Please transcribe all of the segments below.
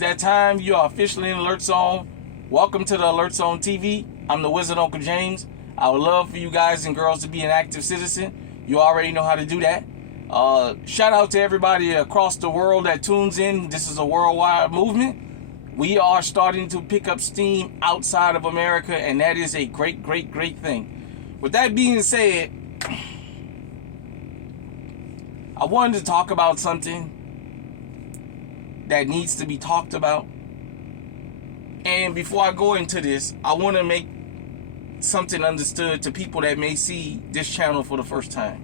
That time you are officially in Alert Zone. Welcome to the Alert Zone TV. I'm the Wizard Uncle James. I would love for you guys and girls to be an active citizen. You already know how to do that. Shout out to everybody across the world that tunes in. This is a worldwide movement. We are starting to pick up steam outside of America, and that is a great thing. With that being said, I wanted to talk about something that needs to be talked about. And before I go into this, I want to make something understood to people that may see this channel for the first time.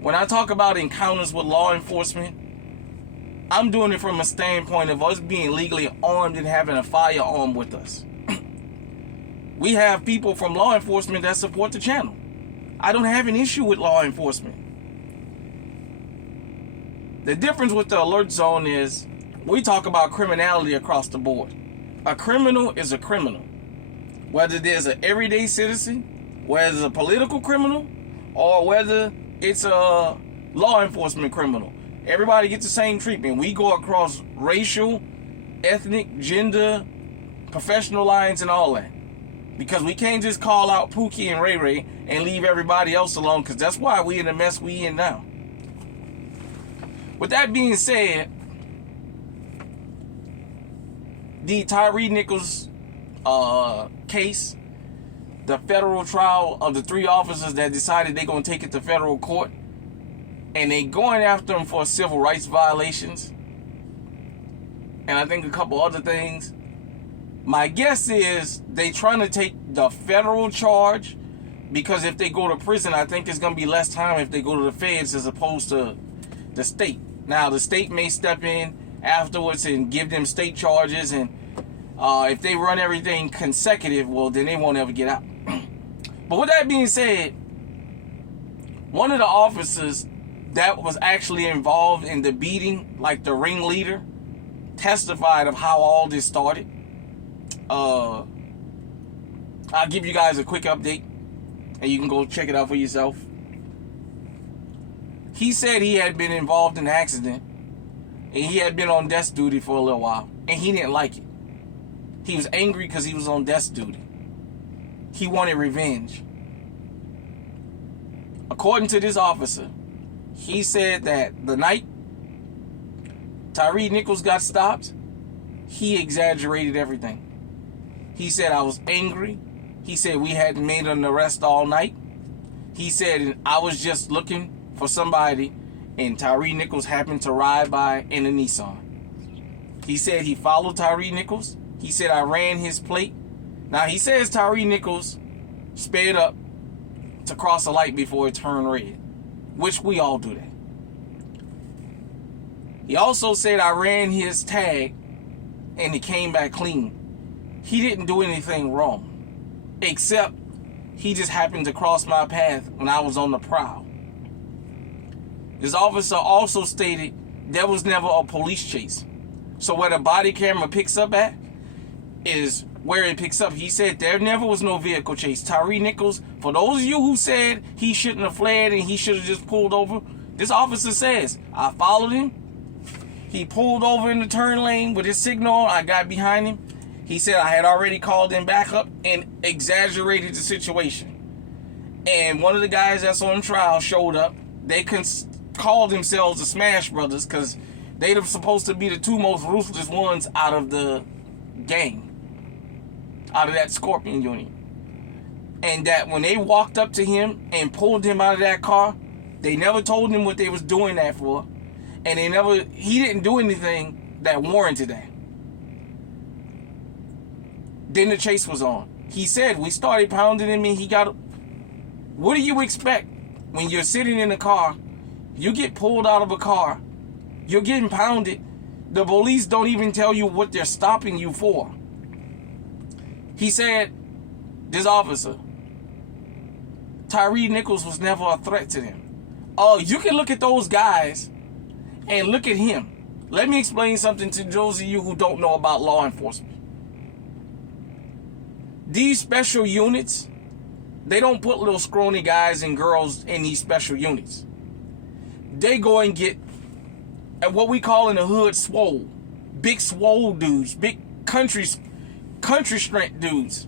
When I talk about encounters with law enforcement, I'm doing it from a standpoint of us being legally armed and having a firearm with us. We have people from law enforcement that support the channel. I don't have an issue with law enforcement. The difference with the Alert Zone is we talk about criminality across the board. A criminal is a criminal. Whether there's an everyday citizen, whether it's a political criminal, or whether it's a law enforcement criminal. Everybody gets the same treatment. We go across racial, ethnic, gender, professional lines and all that. Because we can't just call out Pookie and Ray Ray and leave everybody else alone, because that's why we in the mess we in now. With that being said, the Tyree Nichols case, the federal trial of the 3 officers that decided they're going to take it to federal court, and they going after them for civil rights violations, and I think a couple other things. My guess is they trying to take the federal charge, because if they go to prison, I think it's going to be less time if they go to the feds as opposed to the state. Now, the state may step in afterwards and give them state charges, and if they run everything consecutive, well, then they won't ever get out. But with that being said, one of the officers that was actually involved in the beating, like the ringleader, testified of how all this started. I'll give you guys a quick update, and you can go check it out for yourself. He said he had been involved in an accident, and he had been on desk duty for a little while, and he didn't like it. He was angry because he was on desk duty. He wanted revenge. According to this officer, he said that the night Tyree Nichols got stopped, he exaggerated everything. He said, I was angry. He said we hadn't made an arrest all night. He said, I was just looking for somebody, and Tyree Nichols happened to ride by in a Nissan. He said he followed Tyree Nichols. He said I ran his plate. Now, he says Tyree Nichols sped up to cross a light before it turned red, which we all do that. He also said I ran his tag and it came back clean. He didn't do anything wrong, except he just happened to cross my path when I was on the prowl. This officer also stated there was never a police chase. So where the body camera picks up at is where it picks up. He said there never was no vehicle chase. Tyree Nichols, for those of you who said he shouldn't have fled and he should have just pulled over, this officer says, I followed him. He pulled over in the turn lane with his signal. I got behind him. He said I had already called him back up and exaggerated the situation. And one of the guys that's on trial showed up. They called themselves the Smash Brothers because they were supposed to be the 2 most ruthless ones out of the gang, out of that Scorpion unit. And that when they walked up to him and pulled him out of that car, they never told him what they was doing that for, and he didn't do anything that warranted that. Then the chase was on. He said we started pounding him, and he got. What do you expect when you're sitting in a car? You get pulled out of a car, you're getting pounded. The police don't even tell you what they're stopping you for. He said, this officer, Tyree Nichols was never a threat to them. You can look at those guys and look at him. Let me explain something to those of you who don't know about law enforcement. These special units, they don't put little scrawny guys and girls in these special units. They go and get what we call in the hood swole. big swole dudes, big country strength dudes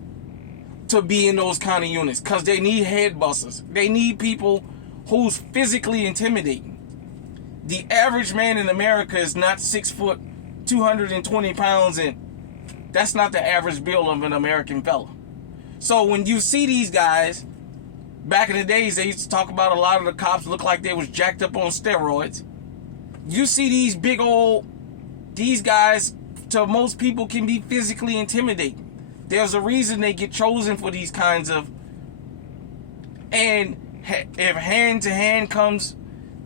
to be in those kind of units, because they need head busters. They need people who's physically intimidating. The average man in America is not 6 foot, 220 pounds, and that's not the average build of an American fella. So when you see these guys, back in the days, they used to talk about a lot of the cops look like they was jacked up on steroids. You see these guys, to most people, can be physically intimidating. There's a reason they get chosen for these kinds of, and if hand to hand comes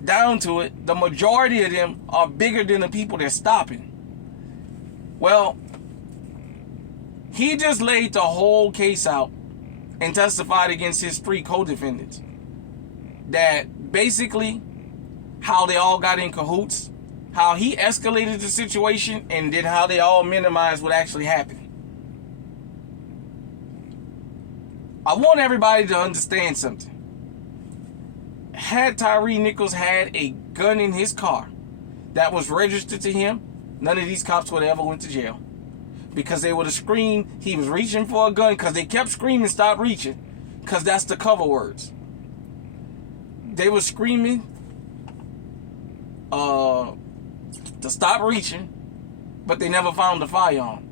down to it, the majority of them are bigger than the people they're stopping. Well, he just laid the whole case out and testified against his 3 co-defendants. That basically how they all got in cahoots, how he escalated the situation, and then how they all minimized what actually happened. I want everybody to understand something. Had Tyree Nichols had a gun in his car that was registered to him, none of these cops would have ever went to jail. Because they would have screamed he was reaching for a gun, because they kept screaming stop reaching, because that's the cover words. They were screaming to stop reaching, but they never found the firearm.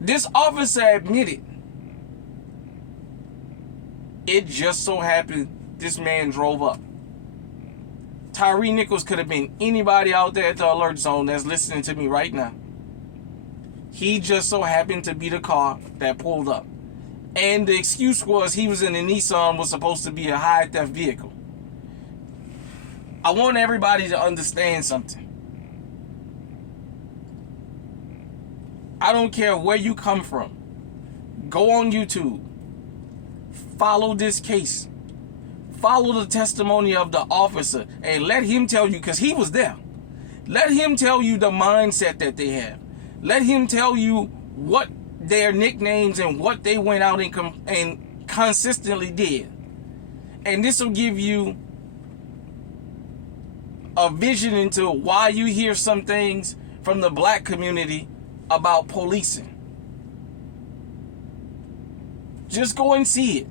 This officer admitted it just so happened this man drove up. Tyree Nichols could have been anybody out there at the alert zone that's listening to me right now. He just so happened to be the car that pulled up. And the excuse was he was in a Nissan, was supposed to be a high theft vehicle. I want everybody to understand something. I don't care where you come from. Go on YouTube. Follow this case. Follow the testimony of the officer and let him tell you, because he was there. Let him tell you the mindset that they have. Let him tell you what their nicknames and what they went out and consistently did. And this will give you a vision into why you hear some things from the black community about policing. Just go and see it.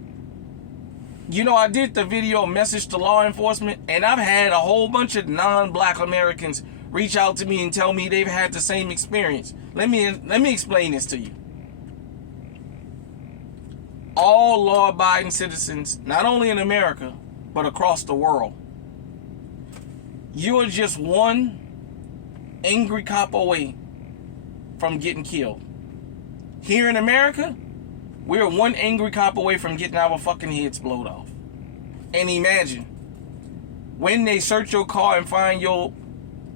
You know, I did the video message to law enforcement, and I've had a whole bunch of non-black Americans reach out to me and tell me they've had the same experience. Let me explain this to you. All law-abiding citizens, not only in America, but across the world, you are just one angry cop away from getting killed. Here in America, we're one angry cop away from getting our fucking heads blown off. And imagine, when they search your car and find your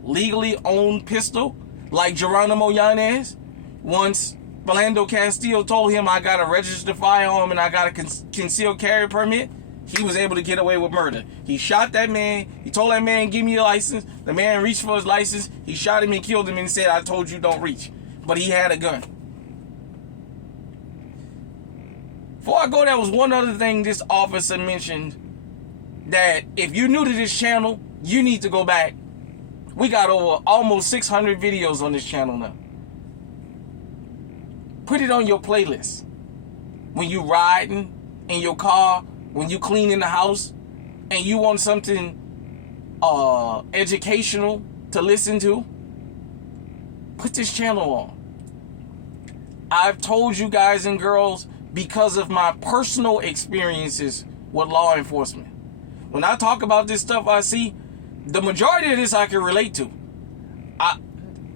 legally owned pistol, like Geronimo Yanez, once Philando Castillo told him, I got a registered firearm and I got a concealed carry permit, he was able to get away with murder. He shot that man. He told that man, give me your license. The man reached for his license. He shot him and killed him and said, I told you don't reach. But he had a gun. Before I go, there was one other thing this officer mentioned, that if you're new to this channel, you need to go back. We got over almost 600 videos on this channel now. Put it on your playlist. When you riding in your car, when you cleaning the house, and you want something educational to listen to, put this channel on. I've told you guys and girls, because of my personal experiences with law enforcement, when I talk about this stuff I see, the majority of this I can relate to.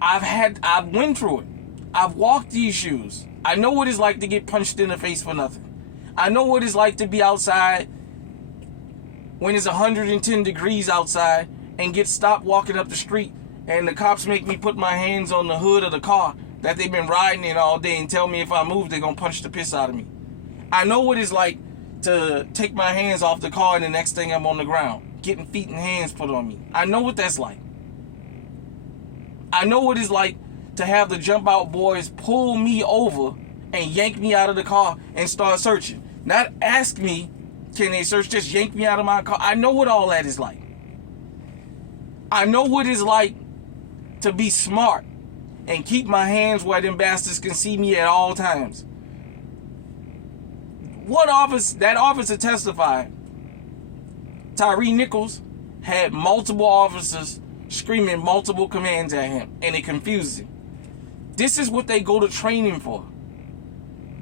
I've went through it. I've walked these shoes. I know what it's like to get punched in the face for nothing. I know what it's like to be outside when it's 110 degrees outside and get stopped walking up the street, and the cops make me put my hands on the hood of the car that they've been riding in all day and tell me if I move, they're going to punch the piss out of me. I know what it's like to take my hands off the car and the next thing I'm on the ground, getting feet and hands put on me. I know what that's like. I know what it's like to have the jump out boys pull me over and yank me out of the car and start searching. Not ask me, can they search, just yank me out of my car. I know what all that is like. I know what it's like to be smart and keep my hands where them bastards can see me at all times. That officer testified, Tyree Nichols had multiple officers screaming multiple commands at him, and it confused him. This is what they go to training for.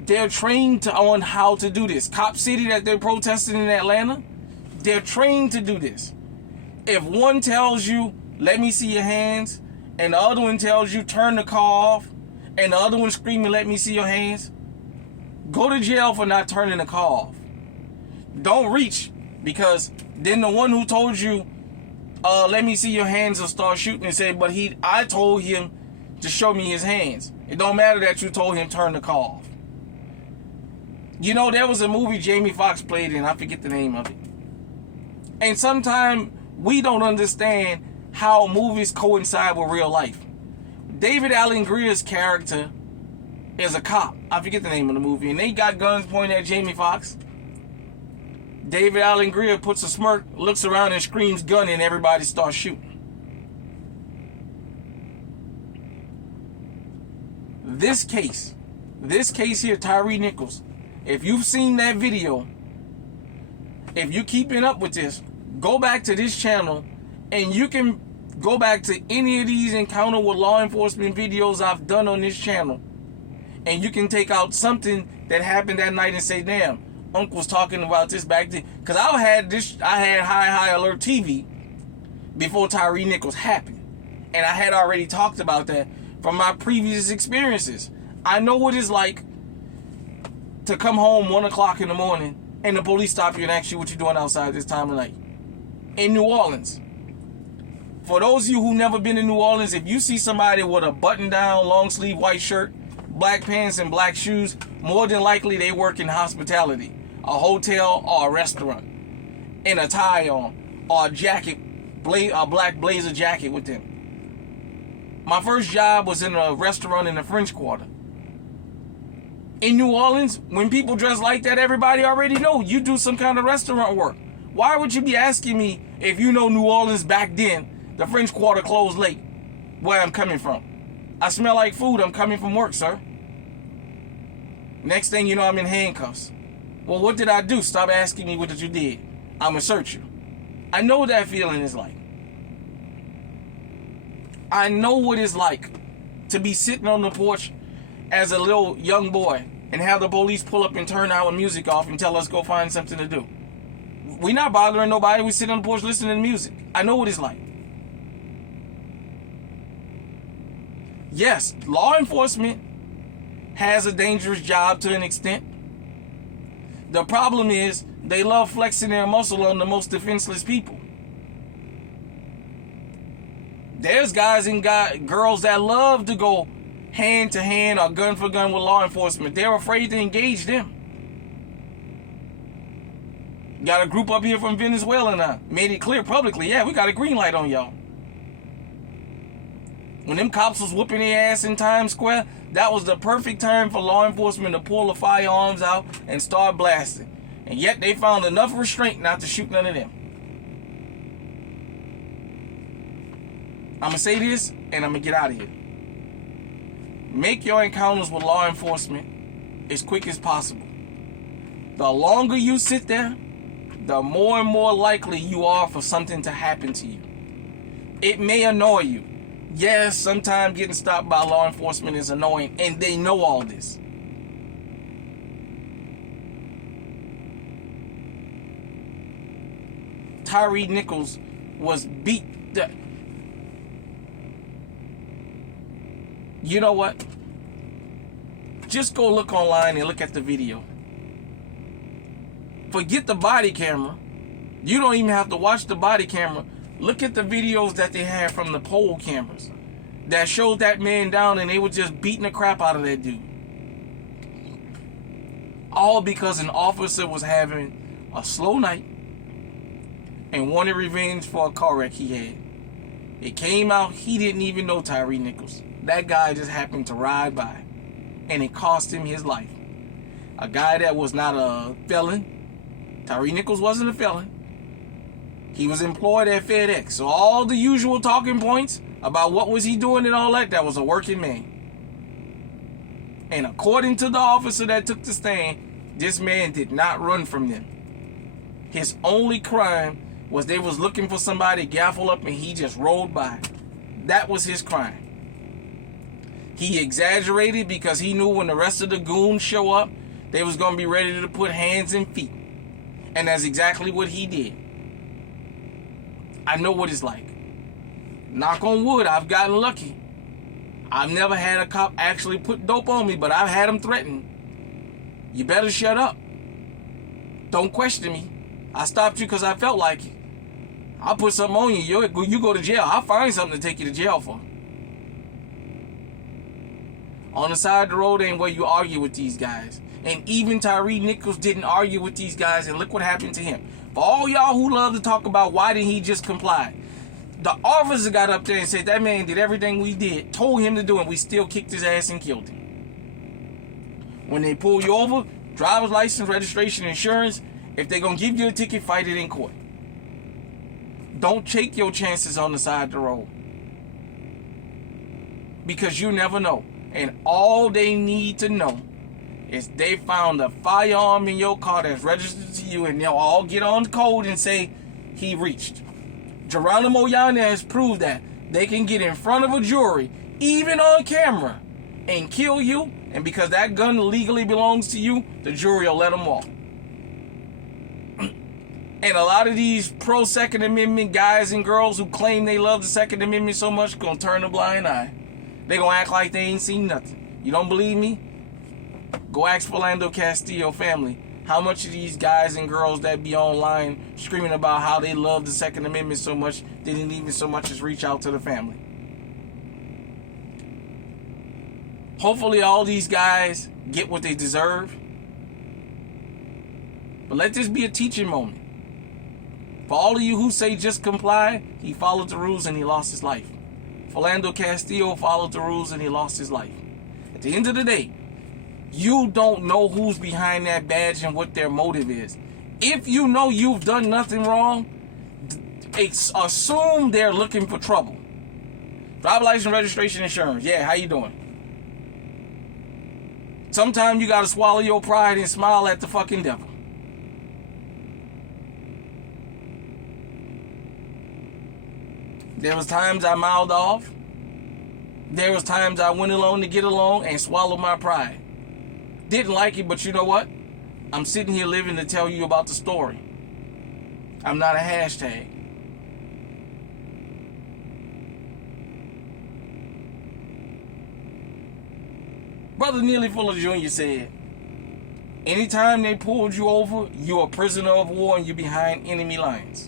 They're trained on how to do this. Cop City that they're protesting in Atlanta, they're trained to do this. If one tells you, let me see your hands, and the other one tells you, turn the car off, and the other one screaming, let me see your hands, go to jail for not turning the car off. Don't reach, because then the one who told you, let me see your hands, will start shooting and say, but I told him to show me his hands. It don't matter that you told him turn the car off. You know, there was a movie Jamie Foxx played in, I forget the name of it. And sometimes we don't understand how movies coincide with real life. David Alan Grier's character is a cop. I forget the name of the movie. And they got guns pointed at Jamie Foxx. David Alan Grier puts a smirk, looks around and screams gun, and everybody starts shooting. This case here, Tyree Nichols, if you've seen that video, if you're keeping up with this, go back to this channel and you can go back to any of these encounter with law enforcement videos I've done on this channel, and you can take out something that happened that night and say, damn, Uncle was talking about this back then. Because I had High Alert TV before Tyree Nichols happened, and I had already talked about that from my previous experiences. I know what it's like to come home 1 o'clock in the morning and the police stop you and ask you what you're doing outside this time of night. In New Orleans. For those of you who never been to New Orleans, if you see somebody with a button-down, long-sleeve white shirt, black pants, and black shoes, more than likely they work in hospitality, a hotel or a restaurant, in a tie on, or a jacket, a black blazer jacket with them. My first job was in a restaurant in the French Quarter. In New Orleans, when people dress like that, everybody already know you do some kind of restaurant work. Why would you be asking me if you know New Orleans back then, the French Quarter closed late, where I'm coming from? I smell like food, I'm coming from work, sir. Next thing you know, I'm in handcuffs. Well, what did I do? Stop asking me what you did. I'm gonna search you. I know what that feeling is like. I know what it's like to be sitting on the porch as a little young boy and have the police pull up and turn our music off and tell us go find something to do. We're not bothering nobody. We sit on the porch listening to music. I know what it's like. Yes, law enforcement has a dangerous job to an extent. The problem is they love flexing their muscle on the most defenseless people. There's guys and girls that love to go hand to hand or gun for gun with law enforcement. They're afraid to engage them. Got a group up here from Venezuela now. Made it clear publicly, yeah, we got a green light on y'all. When them cops was whooping their ass in Times Square, that was the perfect time for law enforcement to pull the firearms out and start blasting. And yet they found enough restraint not to shoot none of them. I'm going to say this and I'm going to get out of here. Make your encounters with law enforcement as quick as possible. The longer you sit there, the more and more likely you are for something to happen to you. It may annoy you. Yes, sometimes getting stopped by law enforcement is annoying, and they know all this. Tyree Nichols was beat. You know what? Just go look online and look at the video. Forget the body camera. You don't even have to watch the body camera. Look at the videos that they had from the pole cameras that showed that man down and they were just beating the crap out of that dude. All because an officer was having a slow night and wanted revenge for a car wreck he had. It came out he didn't even know Tyree Nichols. That guy just happened to ride by and it cost him his life. A guy that was not a felon. Tyree Nichols wasn't a felon. He was employed at FedEx. So all the usual talking points about what was he doing and all that was a working man. And according to the officer that took the stand, this man did not run from them. His only crime was they was looking for somebody to gaffle up and he just rolled by. That was his crime. He exaggerated because he knew when the rest of the goons show up, they was going to be ready to put hands and feet. And that's exactly what he did. I know what it's like. Knock on wood, I've gotten lucky. I've never had a cop actually put dope on me, but I've had him threaten. You better shut up. Don't question me. I stopped you because I felt like it. I'll put something on you. You go to jail. I'll find something to take you to jail for. On the side of the road ain't where you argue with these guys. And even Tyree Nichols didn't argue with these guys, and look what happened to him. For all y'all who love to talk about why didn't he just comply, the officer got up there and said that man did everything we did, told him to do, and we still kicked his ass and killed him. When they pull you over, driver's license, registration, insurance, if they're going to give you a ticket, fight it in court. Don't take your chances on the side of the road. Because you never know. And all they need to know is they found a firearm in your car that's registered to you, and they'll all get on the code and say he reached. Geronimo Yanez proved that they can get in front of a jury, even on camera, and kill you, and because that gun legally belongs to you, the jury will let them walk. And a lot of these pro-Second Amendment guys and girls who claim they love the Second Amendment so much gonna turn a blind eye. They gonna act like they ain't seen nothing. You don't believe me? Go ask Philando Castillo family how much of these guys and girls that be online screaming about how they love the Second Amendment so much, they didn't even so much as reach out to the family. Hopefully all these guys get what they deserve. But let this be a teaching moment. For all of you who say just comply, he followed the rules and he lost his life. Philando Castillo followed the rules and he lost his life. At the end of the day, you don't know who's behind that badge and what their motive is. If you know you've done nothing wrong, assume they're looking for trouble. Driver license, registration, insurance. Yeah, how you doing? Sometimes you gotta swallow your pride and smile at the fucking devil. There was times I mouthed off. There was times I went along to get along and swallowed my pride. Didn't like it, but you know what? I'm sitting here living to tell you about the story. I'm not a hashtag. Brother Neely Fuller Jr. said, anytime they pulled you over, you're a prisoner of war and you're behind enemy lines.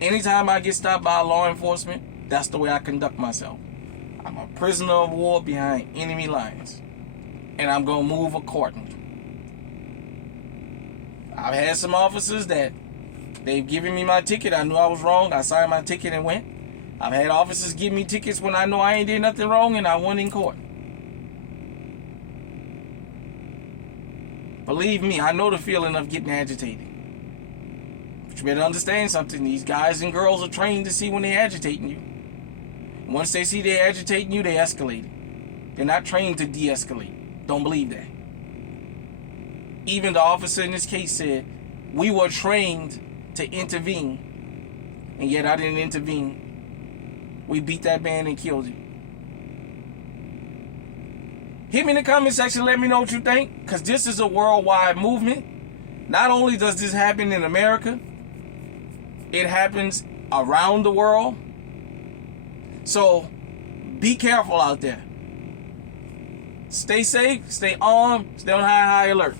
Anytime I get stopped by law enforcement, that's the way I conduct myself. I'm a prisoner of war behind enemy lines. And I'm going to move accordingly. I've had some officers that they've given me my ticket. I knew I was wrong. I signed my ticket and went. I've had officers give me tickets when I know I ain't did nothing wrong and I won in court. Believe me, I know the feeling of getting agitated. But you better understand something. These guys and girls are trained to see when they're agitating you. Once they see they're agitating you, they escalate it. They're not trained to de-escalate. Don't believe that. Even the officer in this case said, we were trained to intervene, and yet I didn't intervene. We beat that man and killed him. Hit me in the comment section, let me know what you think, because this is a worldwide movement. Not only does this happen in America, it happens around the world. So, be careful out there. Stay safe, stay armed, stay on high alert.